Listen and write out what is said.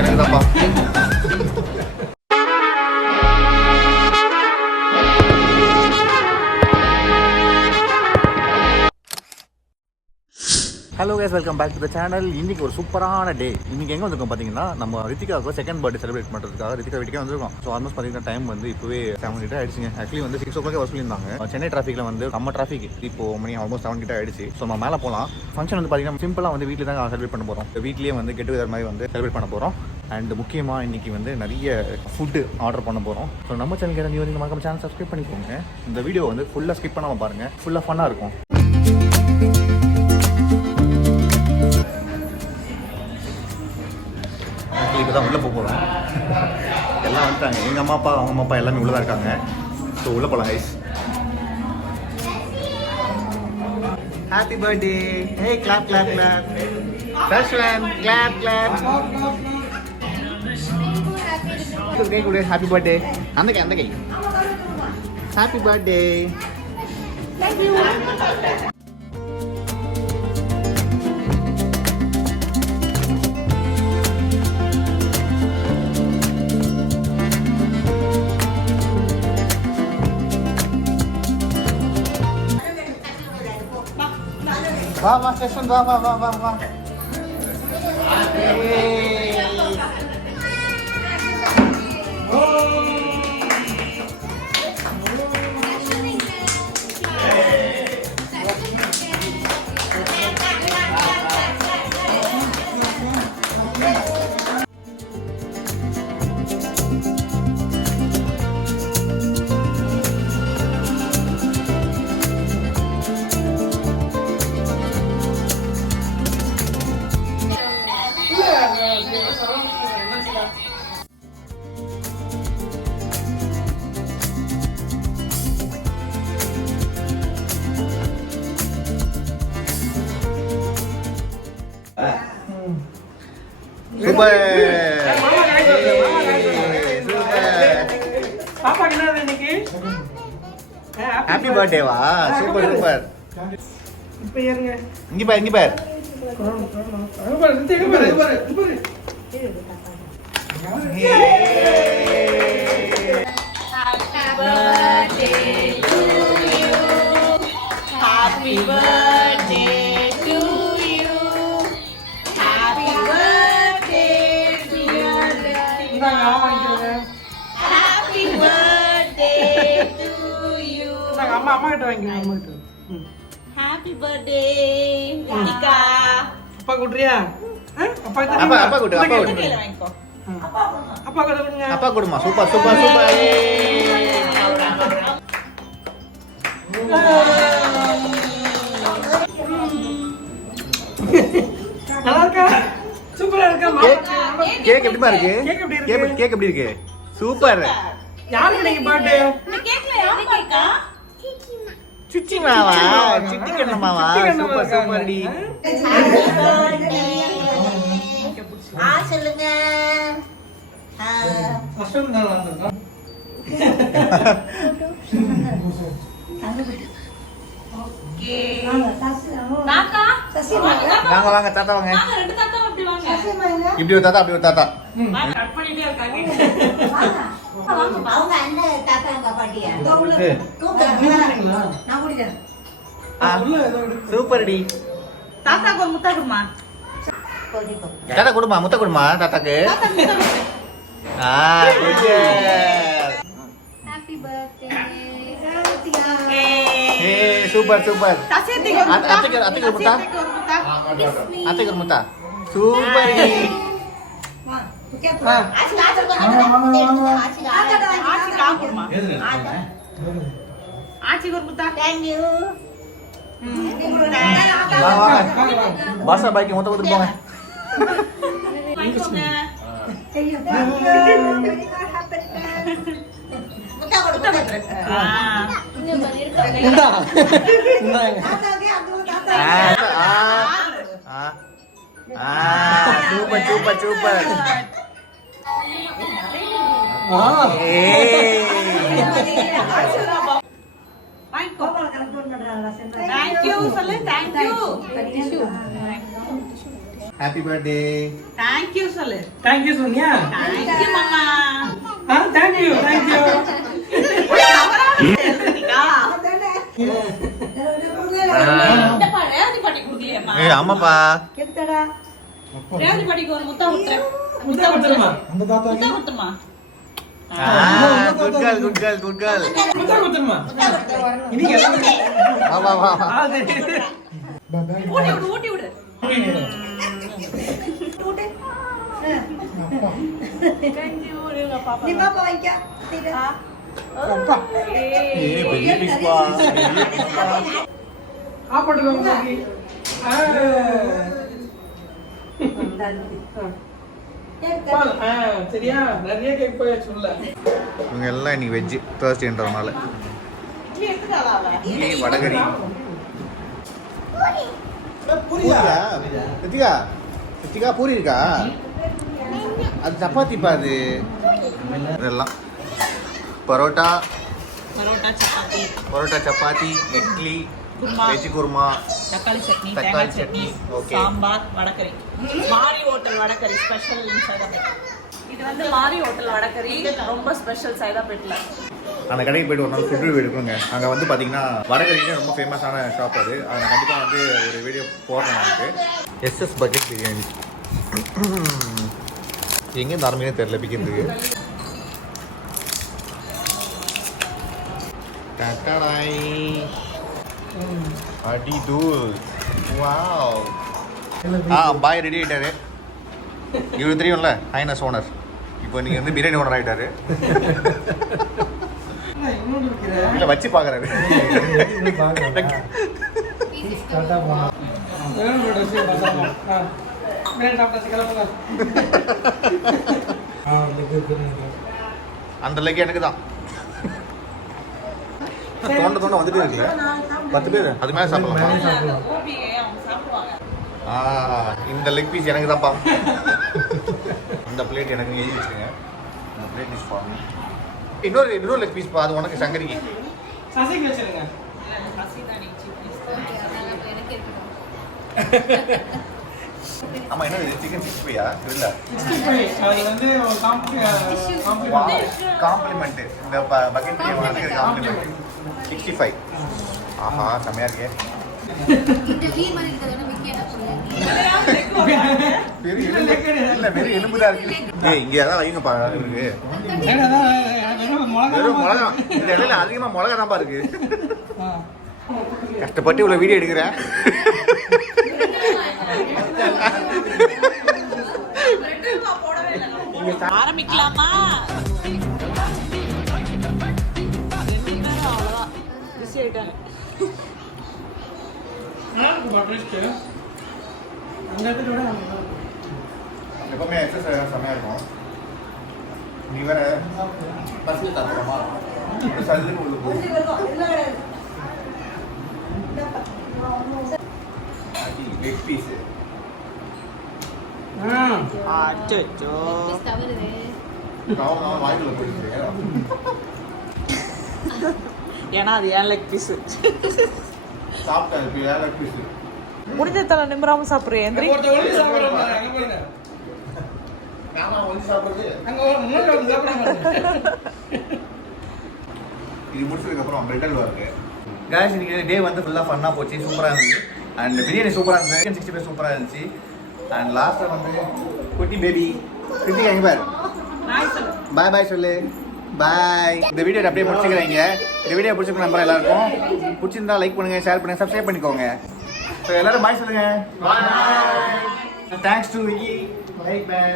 எனக்கு தான்ப்பா. Hello guys, welcome back to the channel. இன்றைக்கி ஒரு சூப்பரான டே. இன்றைக்கி எங்கே வந்திருக்கோம் பார்த்தீங்கன்னா, நம்ம ரித்திகாவுக்கு செகண்ட் பர்த்டே செலிப்ரேட் பண்ணுறதுக்காக ரித்திகா வீட்டுக்கே வந்திருக்கோம். ஸோ ஆல்மோஸ்ட் பார்த்தீங்கன்னா டைம் வந்து இப்போவே 7 கிட்ட ஆயிடுச்சுங்க. ஆக்சுவலி வந்து 6 o'clock வர சொல்லியிருந்தாங்க. சென்னை டிராஃபிக்கில் வந்து நம்ம டிராஃபிக் இப்போ மணி ஆல்மோஸ்ட் 7 கிட்ட ஆயிடுச்சு. ஸோ நம்ம மேலே போகலாம். ஃபங்க்ஷன் வந்து பார்த்தீங்கன்னா சிம்பிளாக வந்து வீட்டில் தான் செலிப்ரேட் பண்ண போகிறோம். வீட்லேயே வந்து கெட் டுகெதர் மாதிரி வந்து செலிப்ரேட் பண்ண போகிறோம். அண்ட் முக்கியமாக இன்றைக்கி வந்து நிறைய ஃபுட்டு ஆர்டர் பண்ண போகிறோம். ஸோ நம்ம சேனலுக்கு ஏதாவது வந்து மறக்காம சேனல் சப்ஸ்கிரைப் பண்ணிக்கோங்க. இந்த வீடியோ வந்து ஃபுல்லாக ஸ்கிப் பண்ணாமல் பாருங்கள். ஃபுல்லாக ஃபன்னாக இருக்கும். இப்போ தான் உள்ளே போகிறோம். எல்லாம் வந்துட்டாங்க. எங்கள் அம்மா அப்பா, அவங்க அம்மா அப்பா எல்லாமே உள்ளே தான் இருக்காங்க. ஸோ உள்ளே போகலாம் guys. Happy birthday. Hey clap clap clap. First one clap clap. கை கொடு. Happy birthday. அந்த கை ஹாப்பி பர்த்டே. வா வா ஸ்டேஷன் வா வா வா வா வா. சூப்பர் பாப்பா என்ன இன்னைக்கு ஹாப்பி பர்த்டேவா? Super super. இப்ப ஏறுங்க. இங்க பாரு, இங்க பாரு. Happy birthday to you. Happy birthday, dear Ritika. Happy birthday to you. அம்மா கிட்ட வாங்கிக்கோ. அம்மா கிட்ட. Happy birthday, Ritika. அப்பா குடுறியா? அப்பா கிட்ட. அப்பா குடு, அப்பா குடு. கையில வாங்கிக்கோ. அப்பா கிட்ட கொடுங்க. அப்பா குடுமா. Super super super. நல்லா இருக்கா? சூப்பரா இருக்கா? கேக் எப்படிமா இருக்கு? கேக் எப்படி இருக்கு? சூப்பர். யாருக்கு நீங்க பர்த்டே? இந்த கேக்ல யாரு கேக்கா? சுச்சி மாவா? சிட்டி கண்ணமாவா? சூப்பர் சூப்பர் டி. சொல்லுங்க. அஸ்வன் தான் வந்தா. ஓகே. தாத்தா வாங்க வாங்க தாத்தா வாங்க. வாங்க ரெண்டு தாத்தா அப்படி வாங்க. இப்படி ஒரு தாத்தா, அப்படி ஒரு தாத்தா. கட் பண்ணிட்டே இருக்காங்க. அவங்க அண்ணன் தாத்தா அங்க பாட்டியா நான் குடிக்கிறேன். சூப்பர் டி. தாத்தாக்கு ஒரு முத்தா கொடுமா. தாத்தா கொடுமா, முத்த கொடுமா தாத்தாக்கு. Happy birthday super super. சசியத்துக்கு ஒரு முத்தா. அத்தைக்கு ஒரு முத்தா. அத்தைக்கு ஒரு முத்தா. Super D. ஆச்சி காம் கொடுமா. ஆச்சிக்கு ஒரு முத்தா. Thank you. பாஷா பாய்க்கு மொத்த கொடுத்து போங்க. வாங்கிக்கோங்க. முட்டா கொடுங்க. Super super super. வாங்கிக்கோ. Thank you சொல்லு. Thank you. Happy birthday. Thank you சொல்லு. தேங்க்யூ சொன்னியா? Thank you மாமா. Thank you thank you. இந்த பா ரேவதி பாட்டி குடுக்கலையேம்மா. ஏய் ஆமாப்பா. ரேவதி பாட்டிக்கு ஒரு முத்தம் விட்டுறேன். முத்தம் கொடுத்துருமா? முத்தம் கொடுத்துமா. Good girl good girl good girl. முத்தம் கொடுத்துருமா? இன்னைக்கு எல்லாமே வா வா வா. ஊட்டி விடு ஊட்டி விடு. ஏய் பெரிய பீஸ்பா. ஆப்பட்டுக்கோங்க சாமி. சரியா? நிறைய கேக் போயாச்சு உள்ள. இவங்க எல்லாம் இன்னைக்கு வெஜ் தேர்ஸ்டேன்றதுனால. இட்லி எடுத்துட்டாளா அவ? இட்லி வடகரி. பூரியா? ரித்திகா ரித்திகா பூரி இருக்கா? அது சப்பாத்தி பா அது. இதெல்லாம் பரோட்டா பரோட்டா சப்பாத்தி பரோட்டா சப்பாத்தி இட்லி குருமா வெஜ் குருமா தக்காளி சட்னி தக்காளி தேங்காய் சட்னி, சட்னி okay. சாம்பார் வடகரி மாரி ஹோட்டல் வடகரி ஸ்பெஷல் இது வந்து மாரி ஹோட்டல் வடகரி ரொம்ப ஸ்பெஷல் சைதாப்பேட்டில். அந்த கடைக்கு போய்ட்டு ஒரு நாள் ஃபுட் ரிவ்யூ எடுக்கணுங்க. அங்கே வந்து பார்த்தீங்கன்னா வடகரின்னு ரொம்ப ஃபேமஸான ஷாப் அது. அதை நான் கண்டிப்பாக வந்து ஒரு வீடியோ போடுறேன் எனக்கு. எஸ்எஸ் பக்கெட் பிரியாணி எங்கேருந்து ஆரம்பிக்கவே தெரியல பிக்கிறதுக்கு. டட்டடாய் அடி தூள் வாவ். பாய் ரெடி ஆகிட்டாரு. இவரு தெரியும்ல ஹைனஸ் ஓனர். இப்போ நீங்கள் வந்து பிரியாணி ஓனர் ஆகிட்டாரு. இன்னொன்று இருக்கிற இல்லை வச்சு பார்க்குறாரு. அந்த லெக் எனக்கு தான். தோண்ட தோண்ட வந்துட்டே இருக்குல்ல. 10 பேர் அது மேலே சாப்பிடலாமா? இந்த லெக் பீஸ் எனக்கு தான்ப்பா. இந்த பிளேட் எனக்கு எழுதி வச்சுருங்க. இந்த பிளேட் டிஷ் பண்ணி இன்னொரு லெக் பீஸ் பா. அது உனக்கு சங்கரிக்கு. சசிக்கு வச்சிருங்க. ஆமாம் என்ன சிக்கன் 65யா இல்லை அது வந்து காம்ப்ளிமெண்ட்டு. இந்த பக்கெட் பிரியாணி காம்ப்ளிமெண்ட் 65. ஆஹா செம்மையாக இருக்கே. இல்லை வெறும் எலும்பு தான் இருக்கு. ஏய் இங்கே அதான் வைங்கப்பா இருக்கு. வெறும் மிளகா. இந்த இடையில அதிகமாக மிளகா தான்ப்பா இருக்கு. கஷ்டப்பட்டு இவ்வளோ வீடியோ எடுக்கிறேன். ஆரம்பிக்கலாமா? அவ்வளோதான் பிஸி ஆயிட்டாங்க. எப்பவுமே எக்ஸசைஸ் செம்மையாக இருக்கும். நீ வேற பசங்க தரமா சல்லுன்னு உள்ள லெக் பீஸ். அச்சோ வாய்க்குள்ள போயிடுச்சு. ஏன்னா அது ஏன் லெக் பீஸ் சாப்பிட்டா இருக்கு லெக் பீஸ். முடிஞ்ச தலை நிம்மராம சாப்பிட்றேன். எந்திரி இது முடிச்சதுக்கப்புறம் பிரெட் இருக்கு. காய்ஸ் இன்னைக்கு டே வந்து ஃபுல்லாக ஃபன்னாக போச்சு. சூப்பராக இருந்துச்சு. அண்ட் பிரியாணி சூப்பராக இருந்துச்சு. சிக்கன் 65 சூப்பராக இருந்துச்சு. அண்ட் லாஸ்ட்டில் வந்து குட்டி பேபி கிருத்திகா எங்கே பாரு பாய் பாய் சொல்லு பாய். இந்த வீடியோ அப்படியே முடிச்சுக்கிறீங்க. இந்த வீடியோ பிடிச்சிருக்க நம்பர் எல்லாருக்கும் பிடிச்சிருந்தா லைக் பண்ணுங்க, ஷேர் பண்ணுங்க, சப்ஸ்கிரைப் பண்ணிக்கோங்க. ஸோ எல்லாரும் பாய் சொல்லுங்க. Bye. Thanks to Vicky like man.